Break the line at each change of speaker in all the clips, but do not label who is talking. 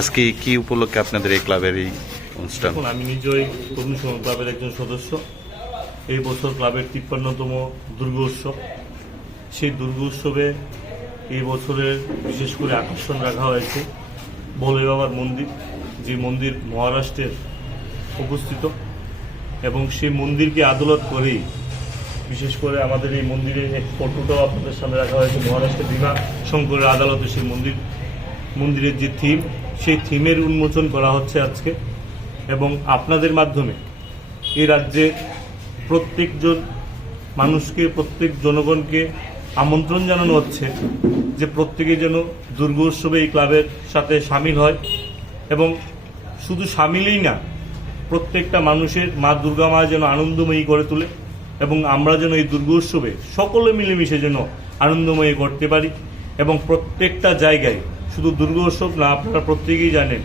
আজকে কি উপলক্ষে আপনাদের এই ক্লাবের এই অনুষ্ঠান?
আমি নিজেই তরুণ ক্লাবের একজন সদস্য। এই বছর ক্লাবের তিপ্পান্নতম দুর্গা উৎসব। সেই দুর্গা উৎসবে এই বছরের বিশেষ করে আকর্ষণ রাখা হয়েছে ভোলে বাবার মন্দির, যে মন্দির মহারাষ্ট্রের অবস্থিত। এবং সেই মন্দিরকে আদালত করেই, বিশেষ করে আমাদের এই মন্দিরের এক ফটোটাও আপনাদের সামনে রাখা হয়েছে, মহারাষ্ট্রের ভীমা শঙ্করের আদালতে সেই মন্দির, মন্দিরের যে থিম সেই থিমের উন্মোচন করা হচ্ছে আজকে। এবং আপনাদের মাধ্যমে এই রাজ্যে প্রত্যেকজন মানুষকে, প্রত্যেক জনগণকে আমন্ত্রণ জানানো হচ্ছে যে প্রত্যেকে যেন দুর্গা উৎসবে এই ক্লাবের সাথে সামিল হয়। এবং শুধু সামিলই না, প্রত্যেকটা মানুষের মা দুর্গা মা যেন আনন্দময়ী করে তোলে এবং আমরা যেন এই দুর্গা উৎসবে সকলে মিলেমিশে যেন আনন্দময়ী করতে পারি। এবং প্রত্যেকটা জায়গায় শুধু দুর্গা উৎসব না, আপনারা প্রত্যেকেই জানেন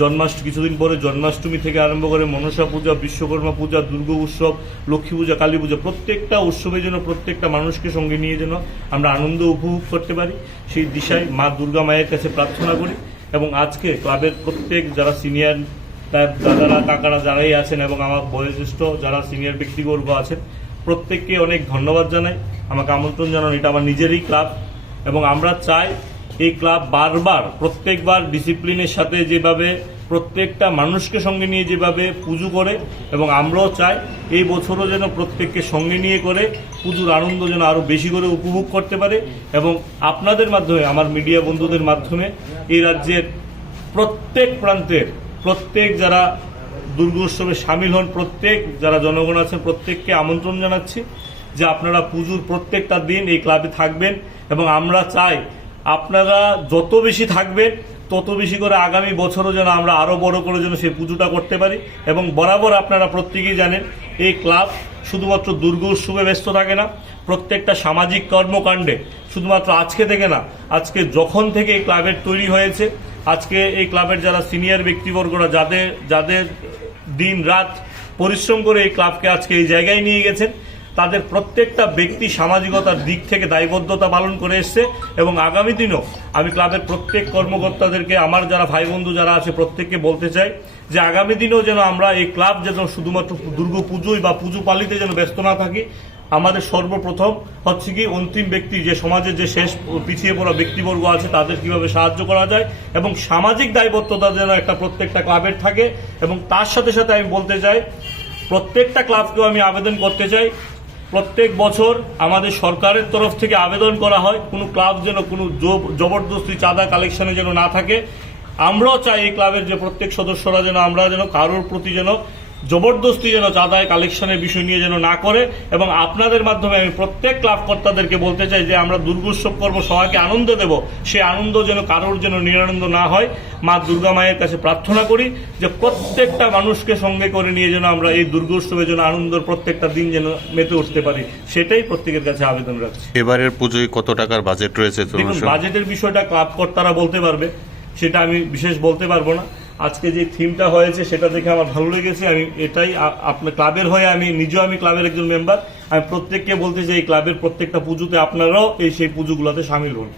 জন্মাষ্টমী কিছুদিন পরে জন্মাষ্টমী থেকে আরম্ভ করে মনসা পূজা, বিশ্বকর্মা পূজা, দুর্গা উৎসব, লক্ষ্মী পূজা, কালী পূজা, প্রত্যেকটা উৎসবে যেন প্রত্যেকটা মানুষকে সঙ্গে নিয়ে যেন আমরা আনন্দ উপভোগ করতে পারি, সেই দিশায় মা দুর্গা মায়ের কাছে প্রার্থনা করি এবং আজকে ক্লাবের প্রত্যেক যারা সিনিয়র দাদারা, কাকারা যারাই আছেন এবং আমার বয়োজ্যেষ্ঠ যারা সিনিয়র ব্যক্তিবর্গ আছেন, প্রত্যেককে অনেক ধন্যবাদ জানাই। আমাকে আমন্ত্রণ জানান, এটা আমার নিজেরই ক্লাব এবং আমরা চাই এই ক্লাব বারবার প্রত্যেকবার ডিসিপ্লিনের সাথে যেভাবে প্রত্যেকটা মানুষকে সঙ্গে নিয়ে যেভাবে পুজো করে, এবং আমরাও চাই এই বছরও যেন প্রত্যেককে সঙ্গে নিয়ে করে পুজোর আনন্দ যেন আরও বেশি করে উপভোগ করতে পারে, এবং আপনাদের মাধ্যমে, আমার মিডিয়া বন্ধুদের মাধ্যমে এই রাজ্যের প্রত্যেক প্রান্তের প্রত্যেক যারা দুর্গোৎসবে সামিল হন, প্রত্যেক যারা জনগণ আছেন, প্রত্যেককে আমন্ত্রণ জানাচ্ছি যে আপনারা পুজোর প্রত্যেকটা দিন এই ক্লাবে থাকবেন, এবং আমরা চাই আপনারা যত বেশি থাকবেন তত বেশি করে আগামী বছরও যেন আমরা আরও বড় করে যেন সেই পুজোটা করতে পারি। এবং বরাবর আপনারা প্রত্যেকেই জানেন, এই ক্লাব শুধুমাত্র দুর্গ উৎসবে ব্যস্ত থাকে না, প্রত্যেকটা সামাজিক কর্মকাণ্ডে, শুধুমাত্র আজকে থেকে না, আজকে যখন থেকে এই ক্লাবের তৈরি হয়েছে, আজকে এই ক্লাবের যারা সিনিয়র ব্যক্তিবর্গরা, যাদের যাদের দিন রাত পরিশ্রম করে এই ক্লাবকে আজকে এই জায়গায় নিয়ে গেছেন তাদের প্রত্যেকটা ব্যক্তি সামাজিকতার দিক থেকে দায়বদ্ধতা পালন করে এসছে এবং আগামী দিনও আমি ক্লাবের প্রত্যেক কর্মকর্তাদেরকে, আমার যারা ভাই বন্ধু যারা আছে, প্রত্যেককে বলতে চাই যে আগামী দিনেও যেন আমরা এই ক্লাব যেন শুধুমাত্র দুর্গা পুজোই বা পুজো পালিতে যেন ব্যস্ত না থাকি, আমাদের সর্বপ্রথম হচ্ছে কি অন্তিম ব্যক্তি, যে সমাজের যে শেষ পিছিয়ে পড়া ব্যক্তিবর্গ আছে, তাদের কীভাবে সাহায্য করা যায় এবং সামাজিক দায়বদ্ধতা যেন একটা প্রত্যেকটা ক্লাবের থাকে এবং তার সাথে সাথে আমি বলতে চাই, প্রত্যেকটা ক্লাবকেও আমি আবেদন করতে চাই প্রত্যেক বছর আমাদের সরকারের তরফ থেকে আবেদন করা হয়, কোনো ক্লাব যেন কোনো জব- জবরদস্তি চাঁদা কালেকশনে যেন না থাকে। আমরাও চাই এই ক্লাবের যে প্রত্যেক সদস্যরা যেন, আমরা যেন কারোর প্রতি যেন জবরদস্তি যেন চাঁদায় কালেকশনের বিষয় নিয়ে যেন না করে এবং আপনাদের মাধ্যমে আমি প্রত্যেক ক্লাব কর্তাদেরকে বলতে চাই যে আমরা দুর্গোৎসব করব সবাইকে আনন্দ দেব। সেই আনন্দ যেন কারোর যেন নিরানন্দ না হয়। মা দুর্গা মায়ের কাছে প্রার্থনা করি যে প্রত্যেকটা মানুষকে সঙ্গে করে নিয়ে যেন আমরা এই দুর্গোৎসবে যেন আনন্দের প্রত্যেকটা দিন যেন মেতে উঠতে পারি। সেটাই প্রত্যেকের কাছে আবেদন রাখছি।
এবারের পুজোয় কত টাকার বাজেট রয়েছে?
বাজেটের বিষয়টা ক্লাব কর্তারা বলতে পারবে সেটা আমি বিশেষ বলতে পারব না। আজকে যে থিমটা হয়েছে সেটা দেখে আমার ভালো লেগেছে। আমি এটাই আপনার ক্লাবের হয়ে আমি, নিজেও আমি ক্লাবের একজন মেম্বার। আমি প্রত্যেককে বলতে চাই, এই ক্লাবের প্রত্যেকটা পুজোতে আপনারাও এই সেই পুজোগুলোতে সামিল হন।